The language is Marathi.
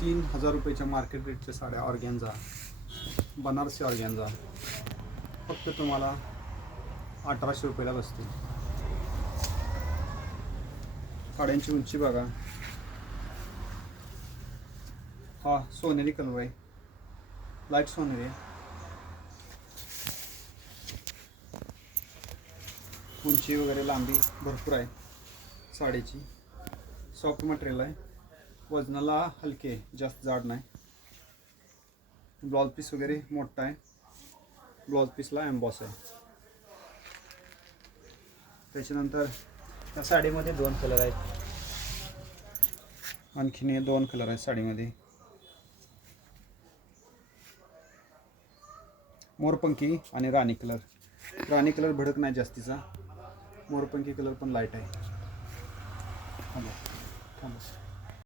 तीन हजार रुपयाच्या मार्केट रेटच्या साड्या ऑर्गॅन्झा बनारसी ऑर्गॅन्झा. फक्त तुम्हाला अठराशे रुपयाला बसतील. साड्यांची उंची बघा. हा सोनेरी कलर आहे. लाइट सोनेरी आहे. उंची वगैरे लांबी भरपूर आहे साडीची. सॉफ्ट मटेरियल आहे. वजनाला हलके जास्त जाड नाही. ब्लाउज पीस वगैरे मोठा आहे. ब्लाउज पीसला एम्बॉस आहे. त्याच्यानंतर त्या साडीमध्ये दोन कलर आहेत. आणखीन हे दोन कलर आहेत साडीमध्ये. मोरपंखी आणि राणी कलर राणी कलर भडक नाही जास्तीचा. मोरपंखी कलर पण लाइट आहे. थांबा. थांबा.